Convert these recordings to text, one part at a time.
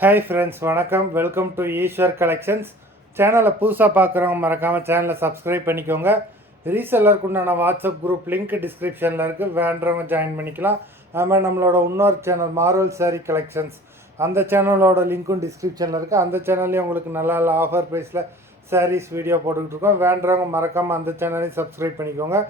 Hi friends, வணக்கம். Welcome to Eswar collections. சேனலை புதுசாக பார்க்குறவங்க மறக்காமல் சேனலை சப்ஸ்கிரைப் பண்ணிக்கோங்க. ரீசெல்லருக்கு உண்டான வாட்ஸ்அப் குரூப் லிங்க் டிஸ்கிரிப்ஷனில் இருக்குது, வேண்டவங்க ஜாயின் பண்ணிக்கலாம். அதுமாதிரி நம்மளோட இன்னொரு சேனல் மார்வல் சாரீ கலெக்ஷன்ஸ், அந்த சேனலோட லிங்க்கும் டிஸ்கிரிப்ஷனில் இருக்குது. அந்த சேனல்லையும் உங்களுக்கு நல்ல நல்ல ஆஃபர் ப்ரைஸில் சாரீஸ் வீடியோ போட்டுக்கிட்டு இருக்கோம். வேண்டவங்க மறக்காமல் அந்த சேனலையும் சப்ஸ்கிரைப் பண்ணிக்கோங்க.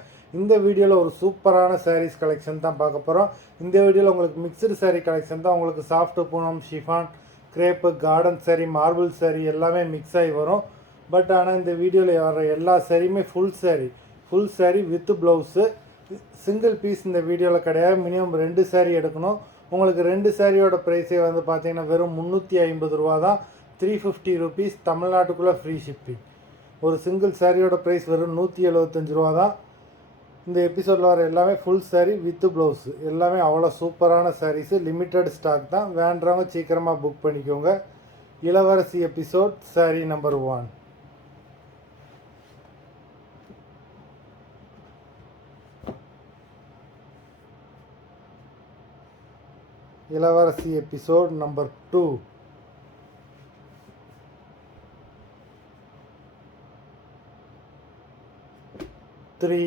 இந்த வீடியோவில் ஒரு சூப்பரான சாரீஸ் கலெக்ஷன் தான் பார்க்க போகிறோம். இந்த வீடியோவில் உங்களுக்கு மிக்சடு சாரீ கலெக்ஷன் தான். உங்களுக்கு சாஃப்ட் Poonam, chiffon, crepe, garden sari, மார்பிள் சாரீ எல்லாமே மிக்ஸ் ஆகி வரும். பட் ஆனால் இந்த வீடியோவில் வர எல்லா சாரியுமே full sari with blouse. Single piece இந்த வீடியோவில் கிடையாது. மினிமம் 2 சாரீ எடுக்கணும். உங்களுக்கு 2 சாரியோட ப்ரைஸே வந்து பார்த்தீங்கன்னா வெறும் 350 ரூபா தான். 350 ருபீஸ், தமிழ்நாட்டுக்குள்ளே ஃப்ரீ ஷிப்பிங். ஒரு சிங்கிள் சாரியோட ப்ரைஸ் வெறும் 175 ரூபா தான். இந்த எபிசோடில் வர எல்லாமே ஃபுல் சாரீ வித் ப்ளவுஸு, எல்லாமே அவ்வளோ சூப்பரான சாரீஸு. லிமிட்டட் ஸ்டாக் தான். வேண்டவங்க சீக்கிரமாக புக் பண்ணிக்கோங்க. இளவரசி எபிசோட் சாரீ நம்பர் 1. இளவரசி எபிசோட் நம்பர் 2. 3,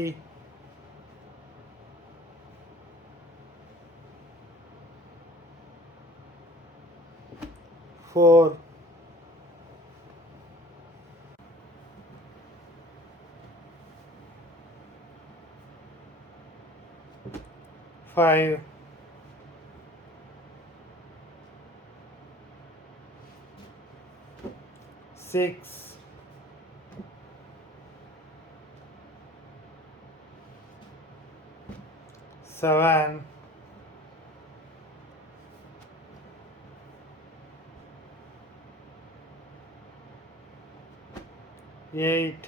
4, 5, 6, 7, 8,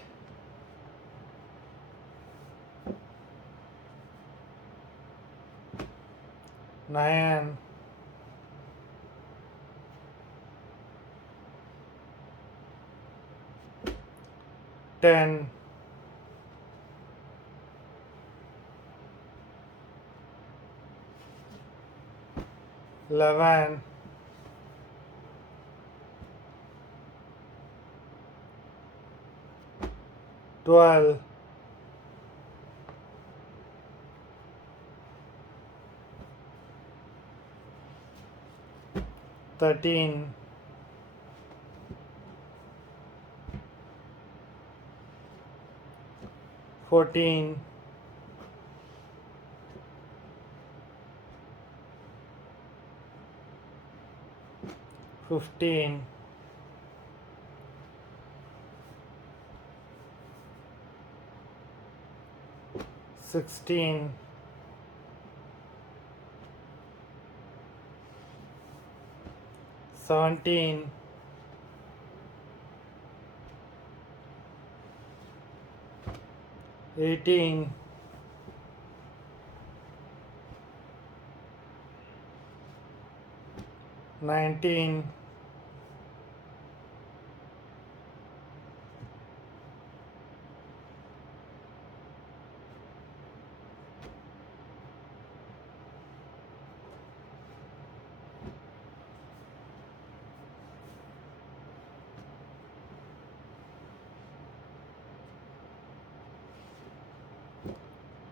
9, 10, 11, 12, 13, 14, 15, 16, 17, 18, 19,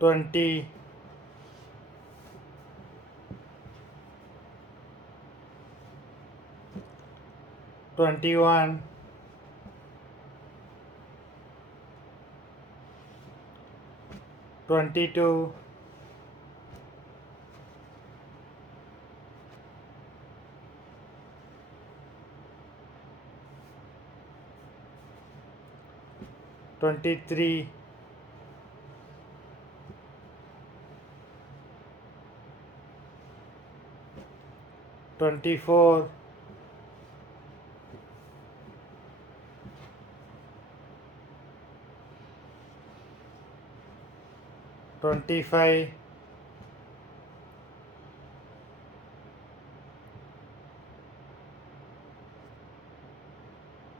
20, 21, 22, 23, 24, 25,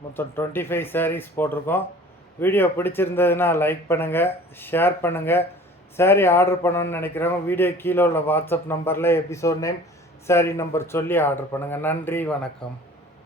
மொத்தம் 25 sarees போட்டிருக்கோம். வீடியோ பிடிச்சிருந்ததுன்னா லைக் பண்ணுங்கள், ஷேர் பண்ணுங்கள். சாரீ ஆர்டர் பண்ணணும்னு நினைக்கிறவங்க வீடியோ கீழே உள்ள வாட்ஸ்அப் நம்பரில் எபிசோட் நேம், சாரீ நம்பர் சொல்லி ஆர்டர் பண்ணுங்கள். நன்றி, வணக்கம்.